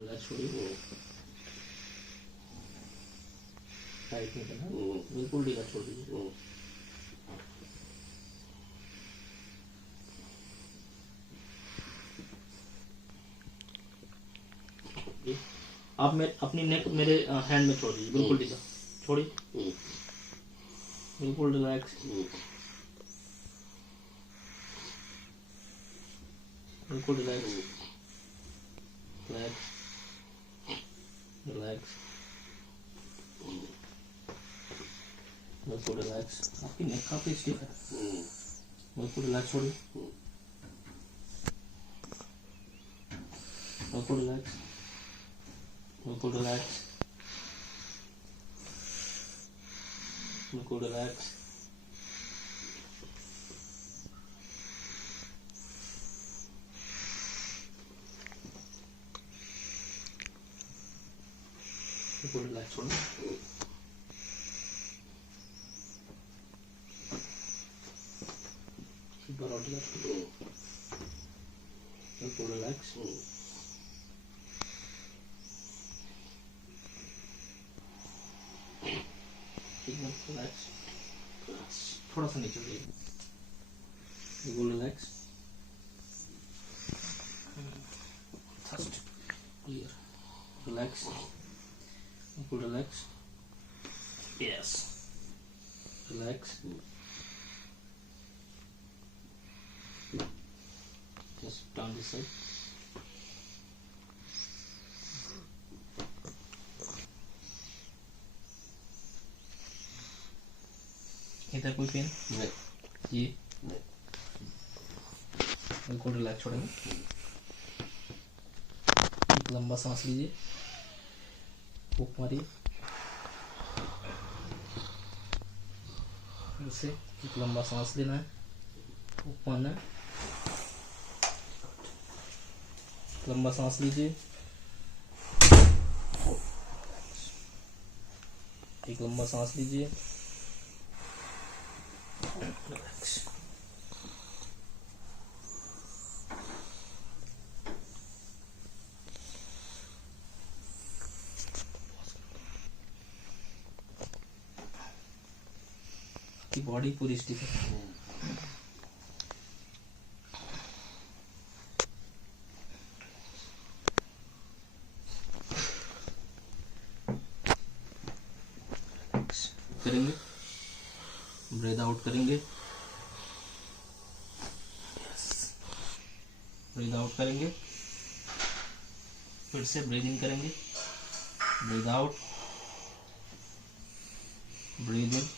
Relax छोड़िए, tight नहीं करना, बिल्कुल ढीला छोड़ दीजिए। आप मेरे अपनी नेक मेरे हैंड में छोड़ दीजिए, बिल्कुल ढीला छोड़िए, बिल्कुल रिलैक्स, बिल्कुल रिलैक्स, रिलैक्स, रिलैक्स, बिल्कुल रिलैक्स। आपकी नेक काफी स्टिफ है, बिल्कुल रिलैक्स छोड़िए, बिल्कुल रिलैक्स, बिल्कुल रिलैक्स, बिल्कुल रिलैक्स, बिल्कुल रिलैक्स छोड़िए, और रिलैक्स, बिल्कुल रिलैक्स, रिलैक्स, थोड़ा सा नीचे जाइए, बिल्कुल रिलैक्स, थर्स्ट क्लियर, रिलैक्स, बिल्कुल relax, yes, relax, just turn this side, इधर कोई पेन नहीं, ये नहीं, बिल्कुल रिलैक्स छोड़ेंगे, एक लंबा सांस लीजिए, फूंक मारिए, फिर से एक लंबा सांस लेना है, फूंक मारना है, लंबा सांस लीजिए, एक लंबा सांस लीजिए, रिलैक्स, आपकी बॉडी पूरी स्टिफ है, करेंगे, ब्रीद आउट करेंगे, ब्रीद आउट करेंगे, फिर से ब्रीद इन करेंगे, ब्रीद आउट, ब्रीद इन,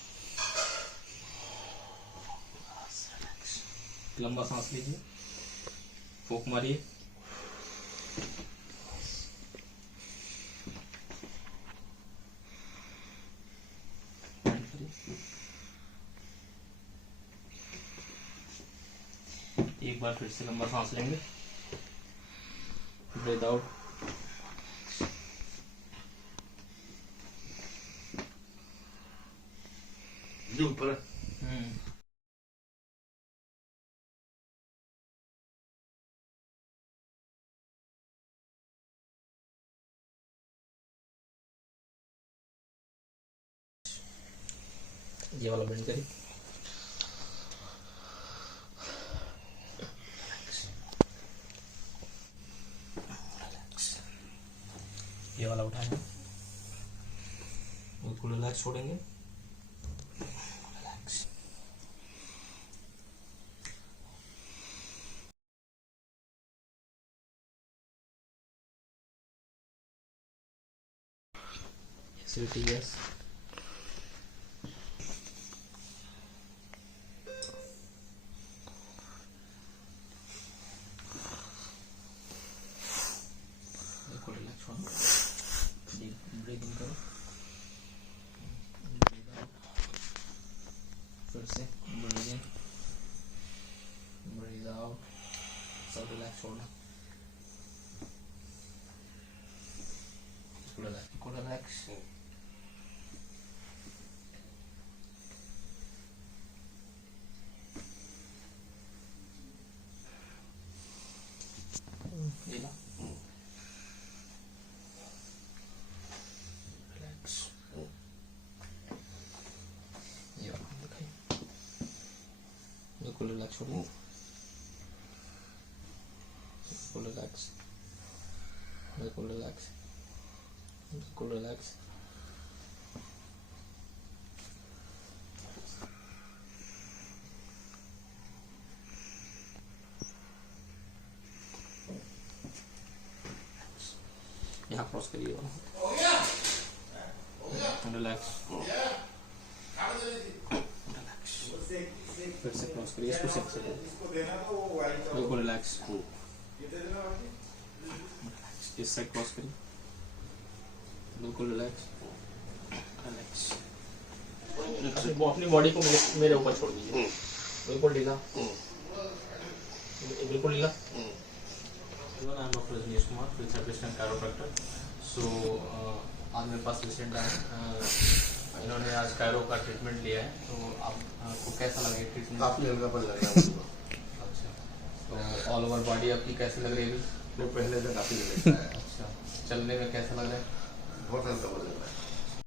लंबा सांस लीजिए, फूंक मारिए, एक बार फिर से लंबा सांस लेंगे, ब्रीद आउट, जो ऊपर ये वाला बेंड करिए, ये वाला उठाएंगे, बिल्कुल रिलैक्स छोड़ेंगे, रिलैक्स, यस, बिल्कुल रिलैक्स छोड़ो, ब्रीद इन करो, ब्रीद आउट, फिर से ब्रीद इन, ब्रीद आउट, सब रिलैक्स छोड़ना, बिल्कुल रिलैक्स, ये ला, रिलैक्स छोड़िए, बिल्कुल रिलैक्स, बिल्कुल रिलैक्स, बिल्कुल रिलैक्स। यहाँ क्रॉस करिए, रिलैक्स, रिलैक्स, फिर से क्रॉस करिए, इसको सेक से बिल्कुल रिलैक्स, इस साइड क्रॉस करिए, बिल्कुल रिलैक्स, रिलैक्स। अपनी बॉडी को मेरे ऊपर छोड़ दीजिए, बिल्कुल ढीला, बिल्कुल ढीला। I am doctor Rajnish Kumar, physiotherapist and chiropractor. So आज मेरे पास पेशेंट आए, इन्होंने आज कायरो का ट्रीटमेंट लिया है, तो आपको कैसा लगे ट्रीटमेंट? काफी हल्कापन लग रहा है मुझको। अच्छा, तो ऑल ओवर बॉडी आपकी कैसी लग रही है? तो पहले से काफी लग रहा है। अच्छा, चलने में कैसा लग रहा है? बहुत हल्कापन लग रहा है।